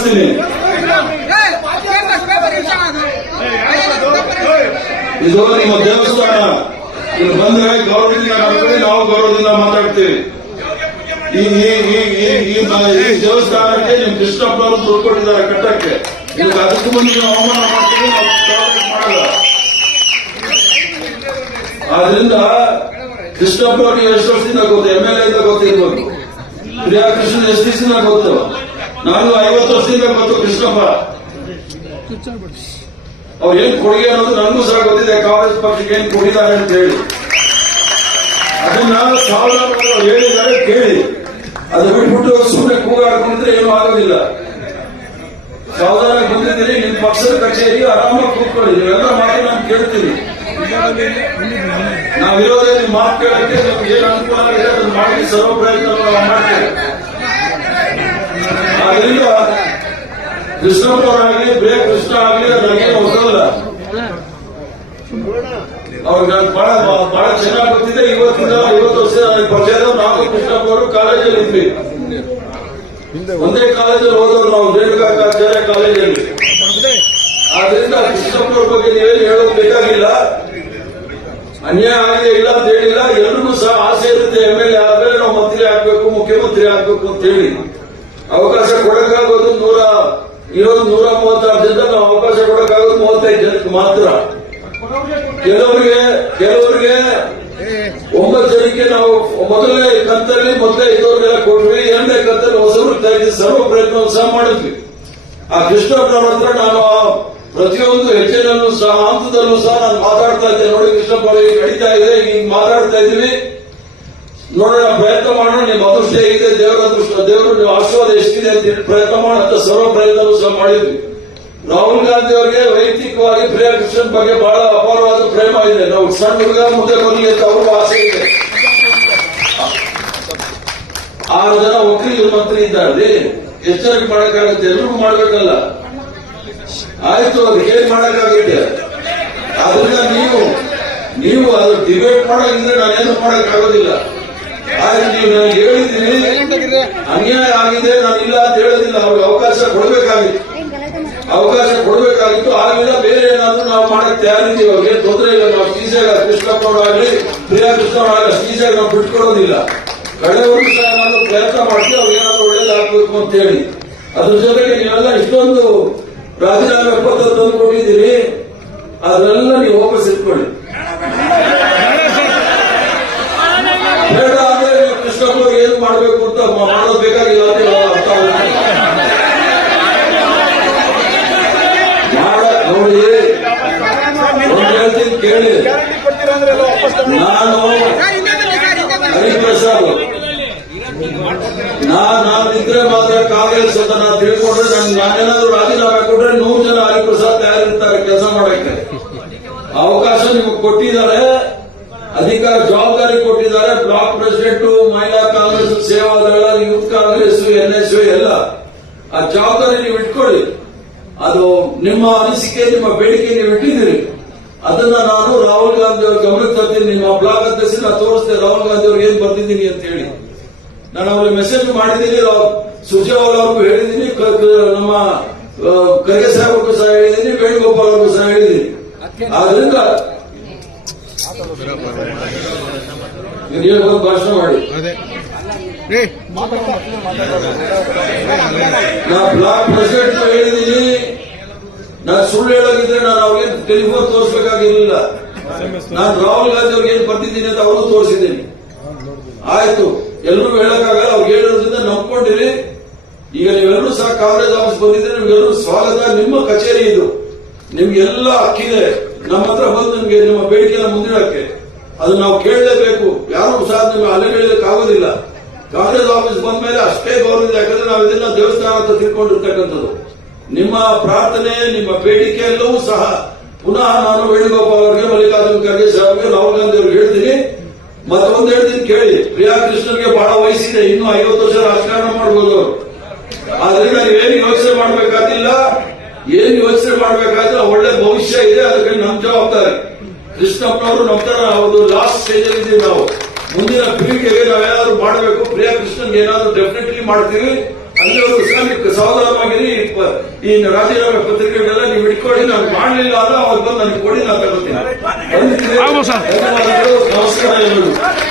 ಕಳಿಸ್ತೀನಿ. ಇದು ನಿಮ್ಮ ದೇವಸ್ಥಾನ, ಇಲ್ಲಿ ಬಂದ್ರೆ ಗೌರವದಿಂದ ನಾವು ಗೌರವದಿಂದ ಮಾತಾಡ್ತೀವಿ. ಈ ದೇವಸ್ಥಾನಕ್ಕೆ ನಿಮ್ ಕೃಷ್ಣಪ್ಪನವರು ದುಡ್ಡು ಕೊಟ್ಟಿದ್ದಾರೆ ಕಟ್ಟಕ್ಕೆ. ಈಗ ಅದಕ್ಕೂ ಮುಂದೆ ನೀವು ಅವಮಾನ ಮಾಡ್ತೀವಿ, ಮಾಡಲ್ಲ. ಆದ್ರಿಂದ ಕೃಷ್ಣಪ್ಪನವ್ರಿಗೆ ಎಷ್ಟು ವರ್ಷದಿಂದ ಗೊತ್ತು, MLA ಇಂದ ಗೊತ್ತಿರ್ಬೋದು. ಪ್ರಿಯಾ ಕೃಷ್ಣ ಎಷ್ಟು ದಿವಸದಿಂದ ಗೊತ್ತು, ನಾನು 50 ವರ್ಷದಿಂದ ಗೊತ್ತು ಕೃಷ್ಣಪ್ಪ. ಅವ್ರು ಏನ್ ಕೊಡುಗೆ ಅನ್ನೋದು ನನಗೂ ಸಹ ಗೊತ್ತಿದೆ, ಕಾಂಗ್ರೆಸ್ ಪಕ್ಷಕ್ಕೆ ಏನ್ ಕೊಟ್ಟಿದ್ದಾರೆ ಅಂತ ಹೇಳಿ. ಅದನ್ನ ಸಾವಿರಾರು ಹೇಳಿದ್ದಾರೆ ಕೇಳಿ. ಅದು ಬಿಟ್ಬಿಟ್ಟು ಸುಮ್ಮನೆ ಕೂಗಾಡ್ಕೊಂಡಿದ್ರೆ ಏನೂ ಆಗೋದಿಲ್ಲ. ಸಾವಧಾನ ಬಂದಿದ್ದೀರಿ, ನಿಮ್ ಪಕ್ಷದ ಕಚೇರಿ ಆರಾಮಾಗಿ ಕೂತ್ಕೊಳ್ಳಿ. ನೀವೆಲ್ಲ ಮಾತು ನಾನು ಕೇಳ್ತೀನಿ. ನಾವಿರೋದೇ ನಿಮ್ ಮಾತು ಕೇಳಕ್ಕೆ ನಿಮ್ಗೆ ಏನ್ ಅನುಕೂಲ ಇದೆ ಅದನ್ನು ಮಾಡಿ ಸರ್ವ ಪ್ರಯತ್ನ ಮಾಡ್ತೇವೆ. ಆದ್ರಿಂದ ಕೃಷ್ಣಪ್ಪರಾಗಲಿ ಬೇ ಕೃಷ್ಣ ಆಗಲಿ ನನಗೇನು ಹೊಸದಲ್ಲ. ಅವ್ರಿಗೆ ಬಹಳ ಚೆನ್ನಾಗಿ ಗೊತ್ತಿದೆ. 50 ವರ್ಷ ಪರಿಚಯ. ನಾವು ಕೃಷ್ಣಪ್ಪ ಅವರು ಕಾಲೇಜಲ್ಲಿ ಇದ್ವಿ, ಒಂದೇ ಕಾಲೇಜಲ್ಲಿ ಓದೋರು ನಾವು, ರೇಣುಕಾಚಾರ್ಯ ಕಾಲೇಜಲ್ಲಿ. ಆದ್ರಿಂದ ಕೃಷ್ಣಪ್ಪನವ್ರ ಬಗ್ಗೆ ನೀವೇನು ಹೇಳೋದು ಬೇಕಾಗಿಲ್ಲ. ಅನ್ಯಾಯ ಆಗಿದೆ ಇಲ್ಲ ಅಂತ ಹೇಳಿಲ್ಲ. ಎಲ್ರಿಗೂ ಸಹ ಆಸೆ ಇರುತ್ತೆ, MLA ಆದ್ಮೇಲೆ ನಾವು ಮಂತ್ರಿ ಆಗ್ಬೇಕು, ಮುಖ್ಯಮಂತ್ರಿ ಆಗ್ಬೇಕು ಅಂತ ಹೇಳಿ. ಅವಕಾಶ ಕೊಡಕ್ಕಾಗೋದು 136 ಜನ, ನಾವು ಅವಕಾಶ ಕೊಡಕ್ಕಾಗೋದು 35 ಜನಕ್ಕೆ ಮಾತ್ರ. ಕೆಲವರಿಗೆ 9 ಜನಕ್ಕೆ ನಾವು ಮೊದಲನೇ ಕಂತಲ್ಲಿ ಇದ್ದವ್ರಿಗೆಲ್ಲ ಕೊಟ್ವಿ. 2ನೇ ಕಂತಲ್ಲಿ ಹೊಸಬ್ರು ತೆಗೆದು ಸರ್ವ ಪ್ರಯತ್ನವನ್ನು ಸಹ ಮಾಡಿದ್ವಿ. ಆ ಕೃಷ್ಣಪ್ಪನವ್ರ ಹತ್ರ ನಾನು ಪ್ರತಿಯೊಂದು ಹೆಜ್ಜೆನಲ್ಲೂ ಸಹ ಹಂತದಲ್ಲೂ ಸಹ ನಾನು ಮಾತಾಡ್ತಾ ಇದ್ದೆ. ನೋಡಿ ಕೃಷ್ಣಪ್ಪ ನಡೀತಾ ಇದೆ, ಈಗ ಮಾತಾಡ್ತಾ ಇದ್ದೀವಿ, ನೋಡೋಣ, ಪ್ರಯತ್ನ ಮಾಡೋಣ. ನಿಮ್ಮ ಅದೃಷ್ಟ ಹೇಗಿದೆ, ದೇವರ ಅದೃಷ್ಟ, ದೇವರು ನೀವು ಆಶೀರ್ವಾದ ಎಷ್ಟಿದೆ ಅಂತ ಹೇಳಿ ಪ್ರಯತ್ನ ಮಾಡಂತ ಸರ್ವ ಪ್ರಯತ್ನವೂ ಸಹ ಮಾಡಿದ್ವಿ. ರಾಹುಲ್ ಗಾಂಧಿ ಅವರಿಗೆ ವೈಯಕ್ತಿಕವಾಗಿ ಪ್ರಿಯಾ ಕೃಷ್ಣನ್ ಬಗ್ಗೆ ಬಹಳ ಅಪಾರವಾದ ಪ್ರೇಮ ಇದೆ. ನಾವು ಸಣ್ಣ ಹುಡುಗ ಮುಂದೆ ಬರಲಿ ಅಂತ ಅವ್ರಿಗೂ ಆಸೆ ಇದೆ. 6 ಜನ ವಕೀಲರು ಮಂತ್ರಿ ಇದ್ದಾರೆ. ಎಷ್ಟು ಜನಕ್ಕೆ ಮಾಡಕ್ಕಾಗತ್ತೆ? ಎಲ್ರಿಗೂ ಮಾಡ್ಬೇಕಲ್ಲ. ಆಯ್ತು, ಅದಕ್ಕೆ ಏನ್ ಮಾಡಕ್ಕಾಗುತ್ತೆ? ಆದ್ರಿಂದ ನೀವು ಅದು ಡಿಬೇಟ್ ಮಾಡೋದಿದ್ರೆ ನಾನೇನು ಮಾಡಕ್ಕಾಗೋದಿಲ್ಲ. ಆದ್ರೆ ನೀವು ನಾನು ಹೇಳಿದ್ದೀನಿ, ಅನ್ಯಾಯ ಆಗಿದೆ, ನಾನು ಇಲ್ಲ ಅಂತ ಹೇಳೋದಿಲ್ಲ. ಅವ್ರಿಗೆ ಅವಕಾಶ ಕೊಡಬೇಕಾಗಿತ್ತು. ಆಗಿಲ್ಲ, ಬೇರೆ ಏನಾದ್ರೂ ನಾವು ಮಾಡಕ್ ತಯಾರಿದ್ದೀವಿ. ಅವ್ರಿಗೆ ತೊಂದರೆ ಇಲ್ಲ. ನಾವು ಈಸಿಯಾಗಿ ಕೃಷ್ಣಪ್ಪನವರಾಗಲಿ ಪ್ರಿಯಾ ಕೃಷ್ಣವರಾಗಲಿ ಈಸಿಯಾಗಿ ನಾವು ಬಿಟ್ಕೊಡೋದಿಲ್ಲ. ಕಡೆವರೆಗೂ ಸಹ ನಾನು ಪ್ರಯತ್ನ ಮಾಡ್ತೀವಿ, ಅವ್ರಿಗೆ ಏನಾದ್ರು ಒಳ್ಳೇದಾಗಬೇಕು ಅಂತ ಹೇಳಿ. ಅದ್ರ ಜೊತೆಗೆ ನೀವೆಲ್ಲ ಇಷ್ಟೊಂದು ರಾಜೀನಾಮೆ ಪತ್ರ ತಂದು ಕೊಟ್ಟಿದ್ದೀರಿ, ಅದನ್ನೆಲ್ಲ ನೀವು ವಾಪಸ್ ಇಟ್ಕೊಳ್ಳಿ. ಬೇಡ ಅಂದ್ರೆ ನೀವು ಕೃಷ್ಣಪ್ಪವ್ರಿಗೆ ಏನು ಮಾಡಬೇಕು ಅಂತ ಮಾಡೋದು ಬೇಕಾಗಿಲ್ಲ ಅಂತ ಅರ್ಥ ಆಗುತ್ತೆ. ನೋಡಿ, ಹೇಳ್ತೀನಿ ಕೇಳಿ. ನಾನು ಹರಿಪ್ರಸಾದ್, ನಾನಿದ್ರೆ ಮಾತ್ರ ಕಾಂಗ್ರೆಸ್ ಅಂತ ನಾನು ತಿಳ್ಕೊಂಡ್ರೆ, ನಾನೇನಾದ್ರೂ ರಾಜೀನಾಮೆ ಕೊಟ್ರೆ 100 ಜನ ಹರಿಪ್ರಸಾದ್ ತಯಾರಿರ್ತಾರೆ ಕೆಲಸ ಮಾಡಕ್ಕೆ. ಅವಕಾಶ ನಿಮಗೆ ಕೊಟ್ಟಿದ್ದಾರೆ, ಅಧಿಕಾರ ಜವಾಬ್ದಾರಿ ಕೊಟ್ಟಿದ್ದಾರೆ. ಬ್ಲಾಕ್ ಪ್ರೆಸಿಡೆಂಟ್, ಮಹಿಳಾ ಕಾಂಗ್ರೆಸ್, ಸೇವಾದಳ, ಯೂತ್ ಕಾಂಗ್ರೆಸ್, NSU ಎಲ್ಲ ಆ ಜವಾಬ್ದಾರಿ ನೀವು ಇಟ್ಕೊಳ್ಳಿ. ಅದು ನಿಮ್ಮ ಅನಿಸಿಕೆ, ನಿಮ್ಮ ಬೇಡಿಕೆ ನೀವು ಇಟ್ಟಿದ್ದೀರಿ. ಅದನ್ನ ನಾನು ರಾಹುಲ್ ಗಾಂಧಿ ಅವ್ರ ಗಮನಕ್ಕೆ ತರ್ತೀನಿ. ನಿಮ್ಮ ಬ್ಲಾಕ್ ಅಧ್ಯಕ್ಷ ನಾನು ತೋರಿಸ್ತೇನೆ ರಾಹುಲ್ ಗಾಂಧಿ ಅವ್ರಿಗೆ ಏನ್ ಬರ್ತಿದ್ದೀನಿ ಅಂತ ಹೇಳಿ. ನಾನು ಅವ್ರಿಗೆ ಮೆಸೇಜ್ ಮಾಡಿದ್ದೀನಿ, ಸುರ್ಜೇವಾಲಾ ಅವ್ರಿಗೂ ಹೇಳಿದ್ದೀನಿ, ನಮ್ಮ ಖರ್ಗೆ ಸಾಹೇಬ್ರಿಗೂ ಸಹ ಹೇಳಿದ್ದೀನಿ, ವೇಣುಗೋಪಾಲ್ ಅವ್ರಿಗೂ ಸಹ ಹೇಳಿದ್ದೀನಿ. ಆದ್ರಿಂದ ನೀವು ಭಾಷಣ ಮಾಡಿ. ನಾ ಬ್ಲಾಕ್ ಪ್ರೆಸಿಡೆಂಟ್ ಹೇಳಿದ್ದೀನಿ, ನಾನು ಸುಳ್ಳು ಹೇಳೋಗಿದ್ರೆ ನಾನು ಅವ್ರಿಗೆ ಟೆಲಿಫೋನ್ ತೋರಿಸಬೇಕಾಗಿರ್ಲಿಲ್ಲ. ನಾನು ರಾಹುಲ್ ಗಾಂಧಿ ಅವ್ರಿಗೆ ಏನ್ ಬರ್ತಿದ್ದೀನಿ ಅಂತ ಅವ್ರಿಗೂ ತೋರಿಸಿದ್ದೀನಿ. ಆಯ್ತು, ಎಲ್ಲರೂ ಹೇಳಕ್ಕಾಗಲ್ಲ. ಅವ್ರಿಗೆ ಹೇಳೋದ್ರಿಂದ ನಂಬ್ಕೊಂಡಿರಿ. ಈಗ ನೀವೆಲ್ಲರೂ ಸಹ ಕಾಂಗ್ರೆಸ್ ಆಫೀಸ್ ಬಂದಿದ್ರೆ ನಿಮ್ಗೆಲ್ಲರೂ ಸ್ವಾಗತ. ನಿಮ್ಮ ಕಚೇರಿ ಇದು, ನಿಮ್ಗೆಲ್ಲ ಹಕ್ಕಿದೆ ನಮ್ಮ ಹತ್ರ ಬಂದು ನಿಮ್ಗೆ ನಿಮ್ಮ ಬೇಡಿಕೆಯನ್ನು ಮುಂದಿಡಕ್ಕೆ. ಅದು ನಾವು ಕೇಳಲೇಬೇಕು. ಯಾರು ಸಹ ನಿಮ್ಗೆ ಅಲೆಗಳಿಲಿಕ್ಕೆ ಆಗೋದಿಲ್ಲ. ಕಾಂಗ್ರೆಸ್ ಆಫೀಸ್ ಬಂದ ಮೇಲೆ ಅಷ್ಟೇ ಗೌರವ ಇದೆ. ಯಾಕಂದ್ರೆ ನಾವು ಇದನ್ನ ದೇವಸ್ಥಾನ ಅಂತ ತಿಳ್ಕೊಂಡಿರ್ತಕ್ಕಂಥದ್ದು. ನಿಮ್ಮ ಪ್ರಾರ್ಥನೆ, ನಿಮ್ಮ ಬೇಡಿಕೆ ಎಲ್ಲವೂ ಸಹ ಪುನಃ ನಾನು ವೇಣುಗೋಪಾಲ್ ಅವರಿಗೆ, ಮಲ್ಲಿಕಾರ್ಜುನ ಖರ್ಗೆ ಸಾಹೇಬ್ಗೆ, ರಾಹುಲ್ ಗಾಂಧಿ ಅವ್ರಿಗೆ ಹೇಳ್ತೀನಿ. ಮತ್ತೊಂದು ಹೇಳ್ತೀನಿ ಕೇಳಿ. ಪ್ರಿಯಾ ಕೃಷ್ಣನ್ಗೆ ಬಹಳ ವಯಸ್ಸಿದೆ, ಇನ್ನೂ 50 ವರ್ಷ ರಾಜಕಾರಣ ಮಾಡಬಹುದು ಅವರು. ಆದ್ರಿಂದ ನೀವೇನು ಯೋಚನೆ ಮಾಡಬೇಕಾಗಿಲ್ಲ. ಏನು ಯೋಚನೆ ಮಾಡಬೇಕಾದ್ರೆ ಒಳ್ಳೆ ಭವಿಷ್ಯ ಇದೆ. ಅದಕ್ಕೆ ನಮ್ಮ ಜವಾಬ್ದಾರಿ. ಕೃಷ್ಣಪ್ಪನವರು ನಮ್ಮ ತರ ಒಂದು ಲಾಸ್ಟ್ ಸ್ಟೇಜ್ ಅಲ್ಲಿ ಇದ್ದೀವಿ ನಾವು. ಮುಂದಿನ ಪೀಳಿಗೆಗೆ ನಾವೇನಾದ್ರೂ ಮಾಡಬೇಕು. ಪ್ರಿಯಾ ಕೃಷ್ಣನ್ಗೆ ಏನಾದ್ರೂ ಡೆಫಿನೆಟ್ಲಿ ಮಾಡ್ತೀವಿ. ಅಲ್ಲಿವರೆಗೂ ಸಹ ನೀವು ಸಾವಧಾನವಾಗಿರಿ. ಈ ರಾಜೀನಾಮೆ ಪತ್ರಿಕೆಗಳೆಲ್ಲ ನೀವು ಇಟ್ಕೊಳ್ಳಿ. ನಾನು ಮಾಡಲಿಲ್ಲ ಅಂದ್ರೆ ಅವ್ರು ಬಂದು ನನಗೆ ಕೊಡಿ, ನಾನು ತಗೋತೀನಿ. ಧನ್ಯವಾದಗಳು. ನಮಸ್ಕಾರ ಎಲ್ಲರಿಗೂ.